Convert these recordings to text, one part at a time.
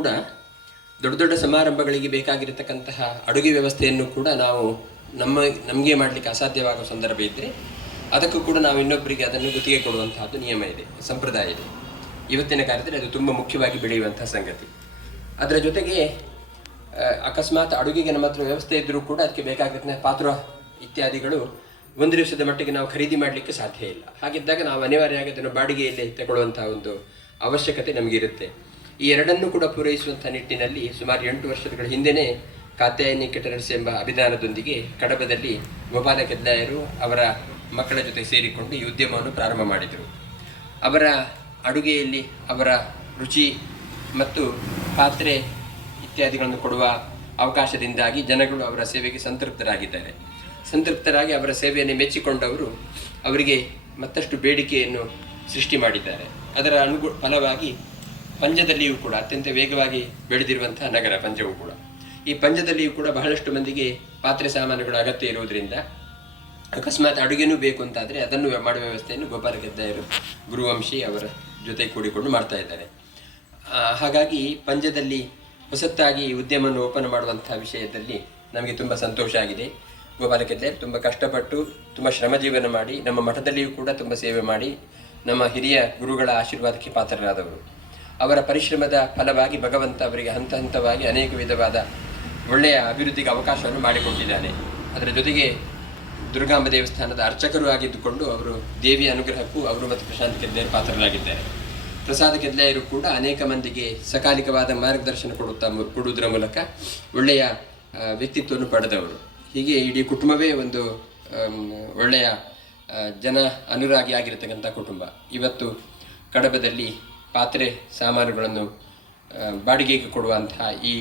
ಕೂಡ ದೊಡ್ಡ ದೊಡ್ಡ ಸಮಾರಂಭಗಳಿಗೆ ಬೇಕಾಗಿರತಕ್ಕಂತಹ ಅಡುಗೆ ವ್ಯವಸ್ಥೆಯನ್ನು ಕೂಡ ನಾವು ನಮಗೆ ಮಾಡಲಿಕ್ಕೆ ಅಸಾಧ್ಯವಾಗುವ ಸಂದರ್ಭ ಇದ್ದರೆ ಅದಕ್ಕೂ ಕೂಡ ನಾವು ಇನ್ನೊಬ್ಬರಿಗೆ ಅದನ್ನು ಗುತ್ತಿಗೆ ಕೊಡುವಂತಹದ್ದು ನಿಯಮ ಇದೆ, ಸಂಪ್ರದಾಯ ಇದೆ. ಇವತ್ತಿನ ಕಾಲದಲ್ಲಿ ಅದು ತುಂಬ ಮುಖ್ಯವಾಗಿ ಬೆಳೆಯುವಂತಹ ಸಂಗತಿ. ಅದರ ಜೊತೆಗೆ ಅಕಸ್ಮಾತ್ ಅಡುಗೆಗೆ ನಮ್ಮ ಹತ್ರ ವ್ಯವಸ್ಥೆ ಇದ್ದರೂ ಕೂಡ ಅದಕ್ಕೆ ಬೇಕಾಗಿದ್ದ ಪಾತ್ರ ಇತ್ಯಾದಿಗಳು ಒಂದು ದಿವಸದ ಮಟ್ಟಿಗೆ ನಾವು ಖರೀದಿ ಮಾಡಲಿಕ್ಕೆ ಸಾಧ್ಯ ಇಲ್ಲ. ಹಾಗಿದ್ದಾಗ ನಾವು ಅನಿವಾರ್ಯವಾಗಿ ಅದನ್ನು ಬಾಡಿಗೆಯಲ್ಲಿ ತಗೊಳ್ಳುವಂತಹ ಒಂದು ಅವಶ್ಯಕತೆ ನಮಗಿರುತ್ತೆ. ಈ ಎರಡನ್ನೂ ಕೂಡ ಪೂರೈಸುವಂಥ ನಿಟ್ಟಿನಲ್ಲಿ ಸುಮಾರು 8 ವರ್ಷಗಳ ಹಿಂದೆಯೇ ಕಾತ್ಯಾಯನಿ ಕೇಟರರ್ಸ್ ಎಂಬ ಅಭಿಧಾನದೊಂದಿಗೆ ಕಡಬದಲ್ಲಿ ಗೋಪಾಲ ಕೆದ್ಲಾಯರು ಅವರ ಮಕ್ಕಳ ಜೊತೆ ಸೇರಿಕೊಂಡು ಈ ಉದ್ಯಮವನ್ನು ಪ್ರಾರಂಭ ಮಾಡಿದರು. ಅವರ ಅಡುಗೆಯಲ್ಲಿ ಅವರ ರುಚಿ ಮತ್ತು ಪಾತ್ರೆ ಇತ್ಯಾದಿಗಳನ್ನು ಕೊಡುವ ಅವಕಾಶದಿಂದಾಗಿ ಜನಗಳು ಅವರ ಸೇವೆಗೆ ಸಂತೃಪ್ತರಾಗಿ ಅವರ ಸೇವೆಯನ್ನು ಮೆಚ್ಚಿಕೊಂಡವರು ಅವರಿಗೆ ಮತ್ತಷ್ಟು ಬೇಡಿಕೆಯನ್ನು ಸೃಷ್ಟಿ ಮಾಡಿದ್ದಾರೆ. ಅದರ ಫಲವಾಗಿ ಪಂಜದಲ್ಲಿಯೂ ಕೂಡ ಅತ್ಯಂತ ವೇಗವಾಗಿ ಬೆಳೆದಿರುವಂತಹ ನಗರ ಪಂಜವು ಕೂಡ. ಈ ಪಂಜದಲ್ಲಿಯೂ ಕೂಡ ಬಹಳಷ್ಟು ಮಂದಿಗೆ ಪಾತ್ರೆ ಸಾಮಾನುಗಳ ಅಗತ್ಯ ಇರುವುದರಿಂದ ಅಕಸ್ಮಾತ್ ಅಡುಗೆನೂ ಬೇಕು ಅಂತಾದರೆ ಅದನ್ನು ಮಾಡುವ ವ್ಯವಸ್ಥೆಯನ್ನು ಗೋಪಾಲ ಕೆದ್ಲಾಯರು ಗುರುವಂಶಿ ಅವರ ಜೊತೆ ಕೂಡಿಕೊಂಡು ಮಾಡ್ತಾ ಇದ್ದಾರೆ. ಹಾಗಾಗಿ ಪಂಜದಲ್ಲಿ ಹೊಸತ್ತಾಗಿ ಉದ್ಯಮವನ್ನು ಓಪನ್ ಮಾಡುವಂಥ ವಿಷಯದಲ್ಲಿ ನಮಗೆ ತುಂಬ ಸಂತೋಷ ಆಗಿದೆ. ಗೋಪಾಲ ಕೆದ್ಲಾಯರು ತುಂಬ ಕಷ್ಟಪಟ್ಟು ತುಂಬ ಶ್ರಮಜೀವನ ಮಾಡಿ ನಮ್ಮ ಮಠದಲ್ಲಿಯೂ ಕೂಡ ತುಂಬ ಸೇವೆ ಮಾಡಿ ನಮ್ಮ ಹಿರಿಯ ಗುರುಗಳ ಆಶೀರ್ವಾದಕ್ಕೆ ಪಾತ್ರರಾದವರು. ಅವರ ಪರಿಶ್ರಮದ ಫಲವಾಗಿ ಭಗವಂತ ಅವರಿಗೆ ಹಂತ ಹಂತವಾಗಿ ಅನೇಕ ವಿಧವಾದ ಒಳ್ಳೆಯ ಅಭಿವೃದ್ಧಿಗೆ ಅವಕಾಶವನ್ನು ಮಾಡಿಕೊಟ್ಟಿದ್ದಾನೆ. ಅದರ ಜೊತೆಗೆ ದುರ್ಗಾಂಬ ದೇವಸ್ಥಾನದ ಅರ್ಚಕರು ಆಗಿದ್ದುಕೊಂಡು ಅವರು ದೇವಿಯ ಅನುಗ್ರಹಕ್ಕೂ ಅವರು ಮತ್ತು ಪ್ರಶಾಂತ್ ಕೆದ್ಲಾಯರು ಪಾತ್ರರಾಗಿದ್ದಾರೆ. ಪ್ರಸಾದ ಕೆದ್ಲಾಯರು ಕೂಡ ಅನೇಕ ಮಂದಿಗೆ ಸಕಾಲಿಕವಾದ ಮಾರ್ಗದರ್ಶನ ಕೊಡುವುದರ ಮೂಲಕ ಒಳ್ಳೆಯ ವ್ಯಕ್ತಿತ್ವವನ್ನು ಪಡೆದವರು. ಹೀಗೆ ಇಡೀ ಕುಟುಂಬವೇ ಒಂದು ಒಳ್ಳೆಯ ಜನ ಅನುರಾಗಿ ಆಗಿರತಕ್ಕಂಥ ಕುಟುಂಬ. ಇವತ್ತು ಕಡಬದಲ್ಲಿ ಪಾತ್ರೆ ಸಾಮಾನುಗಳನ್ನು ಬಾಡಿಗೆಗೆ ಕೊಡುವಂತಹ ಈ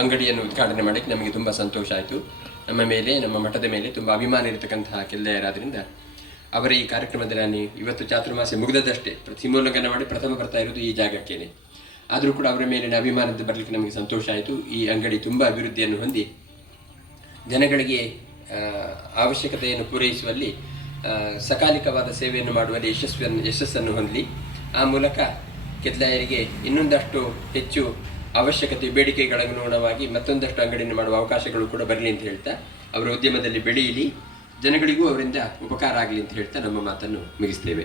ಅಂಗಡಿಯನ್ನು ಉದ್ಘಾಟನೆ ಮಾಡೋಕ್ಕೆ ನಮಗೆ ತುಂಬ ಸಂತೋಷ ಆಯಿತು. ನಮ್ಮ ಮೇಲೆ, ನಮ್ಮ ಮಠದ ಮೇಲೆ ತುಂಬ ಅಭಿಮಾನ ಇರತಕ್ಕಂತಹ ಕೆದ್ಲಾಯರಾದ್ದರಿಂದ ಅವರ ಈ ಕಾರ್ಯಕ್ರಮದಲ್ಲಿ ನಾನು ಇವತ್ತು ಚಾತುರ್ಮಾಸ್ಯ ಮುಗಿದದಷ್ಟೇ ಸಿಂಹೋಲ್ಲಂಘನ ಮಾಡಿ ಪ್ರಥಮ ಬರ್ತಾ ಇರೋದು ಈ ಜಾಗಕ್ಕೇನೆ. ಆದರೂ ಕೂಡ ಅವರ ಮೇಲಿನ ಅಭಿಮಾನದ ಬರಲಿಕ್ಕೆ ನಮಗೆ ಸಂತೋಷ ಆಯಿತು. ಈ ಅಂಗಡಿ ತುಂಬ ಅಭಿವೃದ್ಧಿಯನ್ನು ಹೊಂದಿ ಜನಗಳಿಗೆ ಅವಶ್ಯಕತೆಯನ್ನು ಪೂರೈಸುವಲ್ಲಿ ಸಕಾಲಿಕವಾದ ಸೇವೆಯನ್ನು ಮಾಡುವಲ್ಲಿ ಯಶಸ್ಸನ್ನು ಹೊಂದಲಿ. ಆ ಮೂಲಕ ಕೆದ್ಲಾಯರಿಗೆ ಇನ್ನೊಂದಷ್ಟು ಹೆಚ್ಚು ಅವಶ್ಯಕತೆ ಬೇಡಿಕೆಗಳನುಗುಣವಾಗಿ ಮತ್ತೊಂದಷ್ಟು ಅಂಗಡಿಯನ್ನು ಮಾಡುವ ಅವಕಾಶಗಳು ಕೂಡ ಬರಲಿ ಅಂತ ಹೇಳ್ತಾ ಅವರ ಉದ್ಯಮದಲ್ಲಿ ಬೆಳೆಯಲಿ, ಜನಗಳಿಗೂ ಅವರಿಂದ ಉಪಕಾರ ಆಗಲಿ ಅಂತ ಹೇಳ್ತಾ ನಮ್ಮ ಮಾತನ್ನು ಮುಗಿಸ್ತೇವೆ.